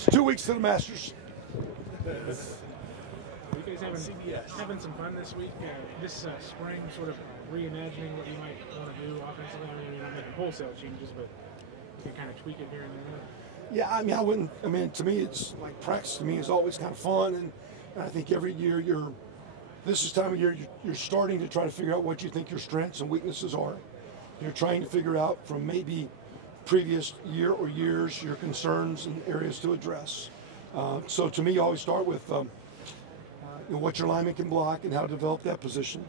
It's 2 weeks to the Masters. You guys having some fun this week, this spring, sort of reimagining what you might want to do offensively? I mean, you're not making wholesale changes, but you can kind of tweak it here and there. Yeah, I mean, I wouldn't. I mean, to me, it's like practice. To me, is always kind of fun, and I think every year this is time of year you're starting to try to figure out what you think your strengths and weaknesses are. You're trying to figure out from maybe previous year or years your concerns and areas to address. So to me, you always start with what your lineman can block and how to develop that position.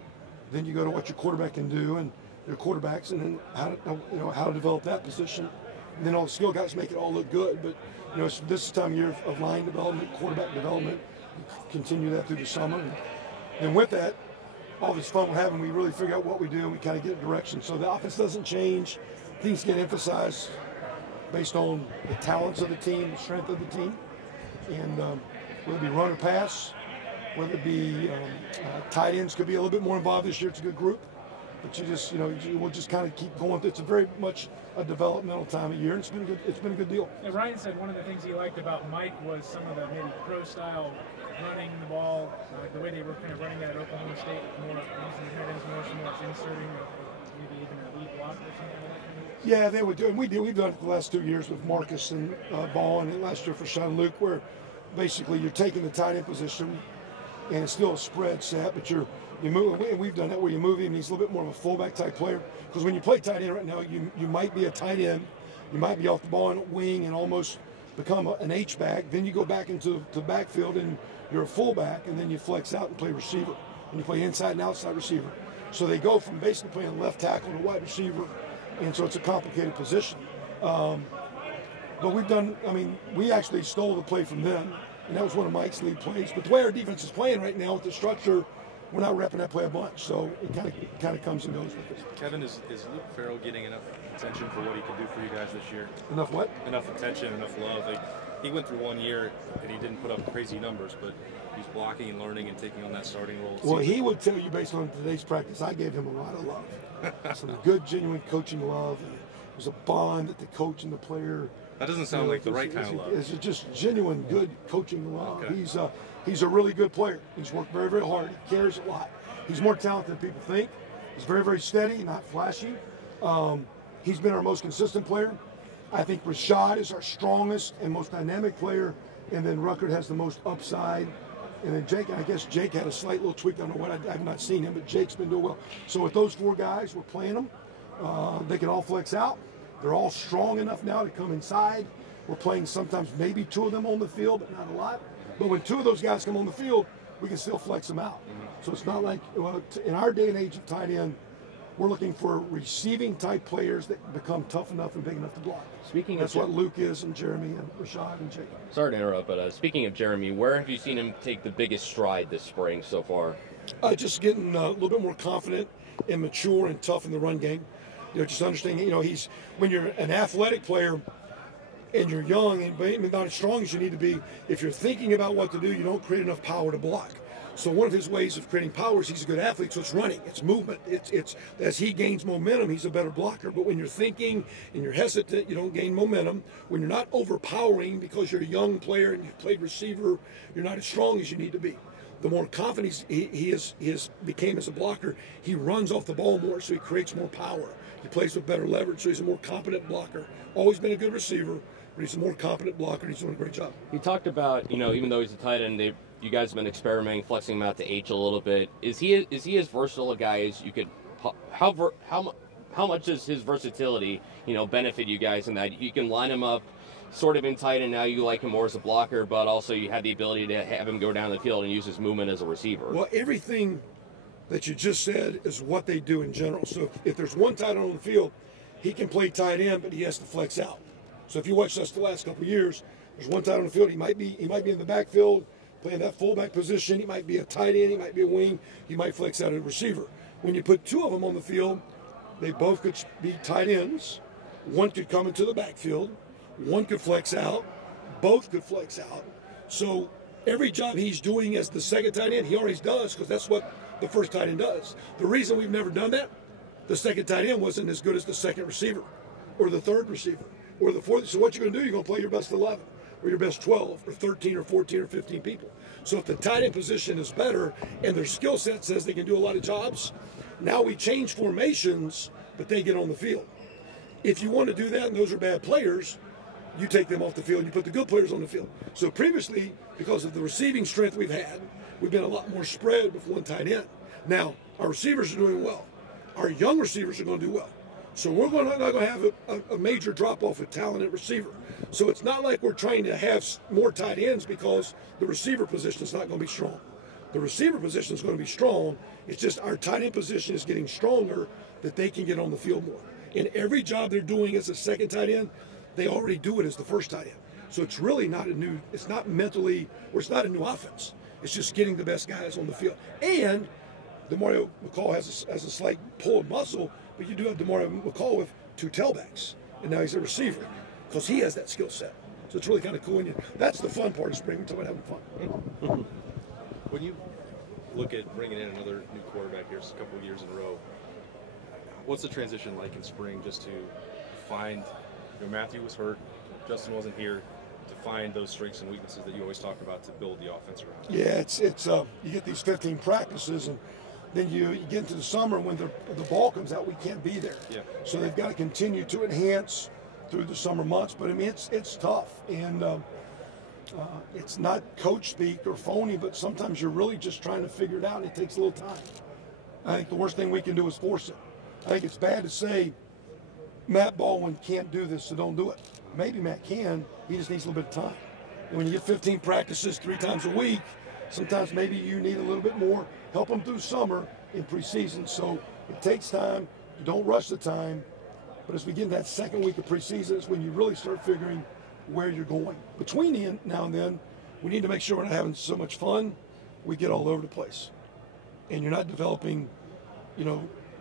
Then you go to what your quarterback can do and your quarterbacks, and then how to develop that position. And then all the skill guys make it all look good. But this is the time of year of line development, quarterback development. You continue that through the summer, and with that, all this fun we're having, we really figure out what we do and we kind of get a direction. So the offense doesn't change. Things get emphasized based on the talents of the team, the strength of the team, and whether it be run or pass, whether it be tight ends could be a little bit more involved this year. It's a good group, but we'll just kind of keep going. It's a very much a developmental time of year, and it's been a good deal. Yeah, Ryan said one of the things he liked about Mike was some of the maybe pro-style running the ball, the way they were kind of running that at Oklahoma State, more using the head ends more, so more inserting, maybe even a lead block or something like that. Yeah, they would do, and we've done it the last 2 years with Marcus and Ball, and last year for Sean Luke, where basically you're taking the tight end position, and it's still a spread set, but you move. And we've done that where you move him, and he's a little bit more of a fullback type player. Because when you play tight end right now, you might be a tight end, you might be off the ball in a wing and almost become an H-back. Then you go back into the backfield and you're a fullback, and then you flex out and play receiver, and you play inside and outside receiver. So they go from basically playing left tackle to wide receiver, and so it's a complicated position. But we've done. I mean, we actually stole the play from them, and that was one of Mike's lead plays. But the way our defense is playing right now with the structure, we're not repping that play a bunch, so it kind of comes and goes with it. Kevin, is Luke Farrell getting enough attention for what he can do for you guys this year? Enough what? Enough attention, enough love. He went through 1 year and he didn't put up crazy numbers, but he's blocking and learning and taking on that starting role. Well, he would tell you based on today's practice, I gave him a lot of love. Some good, genuine coaching love. And it was a bond that the coach and the player. That doesn't sound like the right kind of love. It's just genuine, good coaching love. Okay. He's a really good player. He's worked very, very hard. He cares a lot. He's more talented than people think. He's very, very steady, not flashy. He's been our most consistent player. I think Rashad is our strongest and most dynamic player, and then Ruckert has the most upside. And then Jake, I guess Jake had a slight little tweak. I don't know what, I've not seen him, but Jake's been doing well. So with those 4 guys, we're playing them. They can all flex out. They're all strong enough now to come inside. We're playing sometimes maybe 2 of them on the field, but not a lot. But when 2 of those guys come on the field, we can still flex them out. So it's not like, in our day and age of tight end, we're looking for receiving type players that become tough enough and big enough to block. That's what Luke is, and Jeremy and Rashad and Jake. Sorry to interrupt, but speaking of Jeremy, where have you seen him take the biggest stride this spring so far? Just getting a little bit more confident and mature and tough in the run game. Just understanding, when you're an athletic player and you're young and not as strong as you need to be, if you're thinking about what to do, you don't create enough power to block. So one of his ways of creating power is he's a good athlete, so it's running, it's movement. It's as he gains momentum, he's a better blocker. But when you're thinking and you're hesitant, you don't gain momentum. When you're not overpowering because you're a young player and you played receiver, you're not as strong as you need to be. The more confident he became as a blocker, he runs off the ball more, so he creates more power. He plays with better leverage, so he's a more competent blocker. Always been a good receiver, but he's a more competent blocker, and he's doing a great job. You talked about, even though he's a tight end, you guys have been experimenting, flexing him out to H a little bit. Is he as versatile a guy as you could? How much does his versatility, benefit you guys in that you can line him up sort of in tight end, now you like him more as a blocker, but also you have the ability to have him go down the field and use his movement as a receiver? Well, everything that you just said is what they do in general. So if there's one tight end on the field, he can play tight end, but he has to flex out. So if you watch us the last couple of years, there's one tight end on the field. He might be in the backfield playing that fullback position. He might be a tight end. He might be a wing. He might flex out as a receiver. When you put 2 of them on the field, they both could be tight ends. One could come into the backfield. One could flex out. Both could flex out. So every job he's doing as the second tight end, he already does, because that's what the first tight end does. The reason we've never done that, the second tight end wasn't as good as the second receiver or the third receiver or the fourth. So what you're going to do, you're going to play your best 11. or your best 12 or 13 or 14 or 15 people. So if the tight end position is better and their skill set says they can do a lot of jobs, now we change formations, but they get on the field. If you want to do that and those are bad players, you take them off the field and you put the good players on the field. So previously, because of the receiving strength we've had, we've been a lot more spread with one tight end. Now, our receivers are doing well. Our young receivers are going to do well. So we're not going to have a major drop-off of talent at receiver. So it's not like we're trying to have more tight ends because the receiver position is not going to be strong. The receiver position is going to be strong. It's just our tight end position is getting stronger that they can get on the field more. And every job they're doing as a second tight end, they already do it as the first tight end. So it's really not it's not mentally, or it's not a new offense. It's just getting the best guys on the field. And DeMario McCall has a slight pulled muscle, but you do have DeMario McCall with 2 tailbacks, and now he's a receiver because he has that skill set. So it's really kind of cool. And that's the fun part of spring. We're talking about having fun. When you look at bringing in another new quarterback here a couple of years in a row, what's the transition like in spring just to find, Matthew was hurt, Justin wasn't here, to find those strengths and weaknesses that you always talk about to build the offense around? Yeah, it's you get these 15 practices, and then you get into the summer when the ball comes out, we can't be there. Yeah. So they've got to continue to enhance through the summer months. But I mean, it's tough, and it's not coach speak or phony, but sometimes you're really just trying to figure it out, and it takes a little time. I think the worst thing we can do is force it. I think it's bad to say Matt Baldwin can't do this, so don't do it. Maybe Matt can. He just needs a little bit of time. And when you get 15 practices 3 times a week, sometimes maybe you need a little bit more. Help them through summer in preseason. So it takes time. You don't rush the time. But as we get in that second week of preseason, it's when you really start figuring where you're going. Between now and then, we need to make sure we're not having so much fun, we get all over the place. And you're not developing,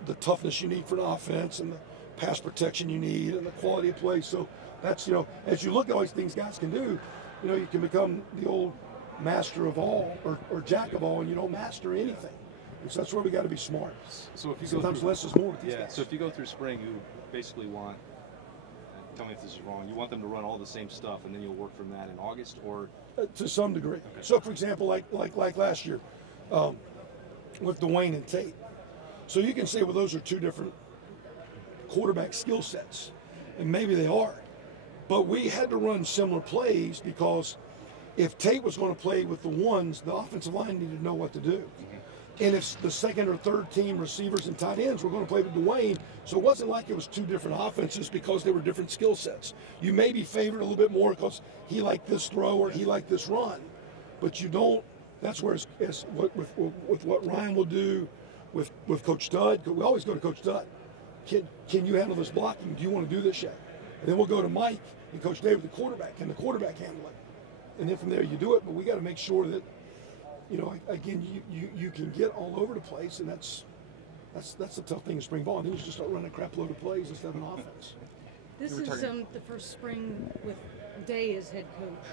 the toughness you need for an offense and the pass protection you need and the quality of play. So that's, as you look at all these things guys can do, you can become the old master of all or jack of all, and you don't master anything. And so that's where we got to be smart. So if you sometimes less is more with these guys. So if you go through spring, you basically want, tell me if this is wrong, you want them to run all the same stuff, and then you'll work from that in August, or? To some degree. Okay. So for example, like last year, with Dwayne and Tate. So you can say, well, those are 2 different quarterback skill sets, and maybe they are. But we had to run similar plays because if Tate was going to play with the ones, the offensive line needed to know what to do. And if the second or third team receivers and tight ends were going to play with Dwayne, so it wasn't like it was 2 different offenses because they were different skill sets. You may be favored a little bit more because he liked this throw or he liked this run, but you don't. That's where it's with what Ryan will do with Coach Stud. We always go to Coach Stud. Can you handle this blocking? Do you want to do this yet? And then we'll go to Mike and Coach David, the quarterback. Can the quarterback handle it? And then from there you do it. But we got to make sure that, again, you can get all over the place, and that's the tough thing in spring ball. And then you just start running a crap load of plays instead of an offense. This is the first spring with Day as head coach.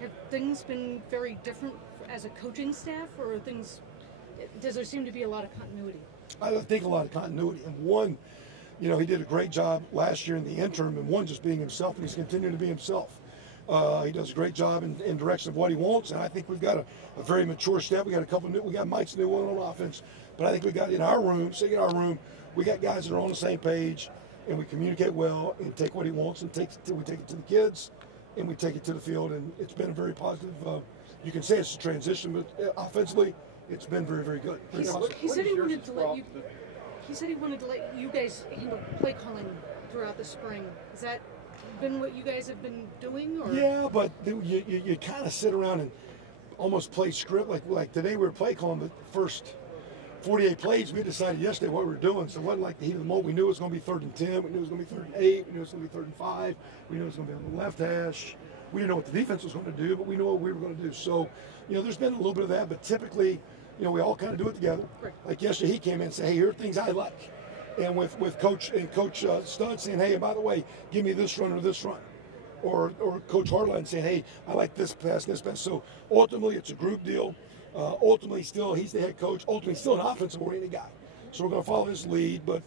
Have things been very different as a coaching staff, or does there seem to be a lot of continuity? I think a lot of continuity. And one, he did a great job last year in the interim, and one just being himself, and he's continuing to be himself. He does a great job in direction of what he wants, and I think we've got a very mature staff. We got Mike's new one on offense, but I think we got in our room, we got guys that are on the same page, and we communicate well and take what he wants and we take it to the kids, and we take it to the field, and it's been a very positive. You can say it's a transition, but offensively, it's been very, very good. He said he wanted to let you guys handle play calling throughout the spring. Has that been what you guys have been doing? Or? Yeah, but you kind of sit around and almost play script. Like today we were play calling the first 48 plays. We decided yesterday what we were doing, so it wasn't like the heat of the moment. We knew it was going to be 3rd and 10. We knew it was going to be 3rd and 8. We knew it was going to be 3rd and 5. We knew it was going to be on the left hash. We didn't know what the defense was going to do, but we knew what we were going to do. So, there's been a little bit of that, but typically, we all kind of do it together. Right. Like yesterday, he came in and said, "Hey, here are things I like," and with Coach Stud saying, "Hey, and by the way, give me this run or this run," or Coach Hartline saying, "Hey, I like this pass, this pass." So ultimately, it's a group deal. Ultimately, still he's the head coach. Ultimately, still an offensive-oriented guy. So we're going to follow his lead, but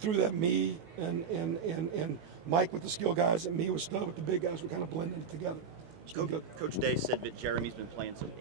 through that, me and Mike with the skill guys and me with Stud with the big guys, we're kind of blending it together. It's been good. Coach Day said that Jeremy's been playing some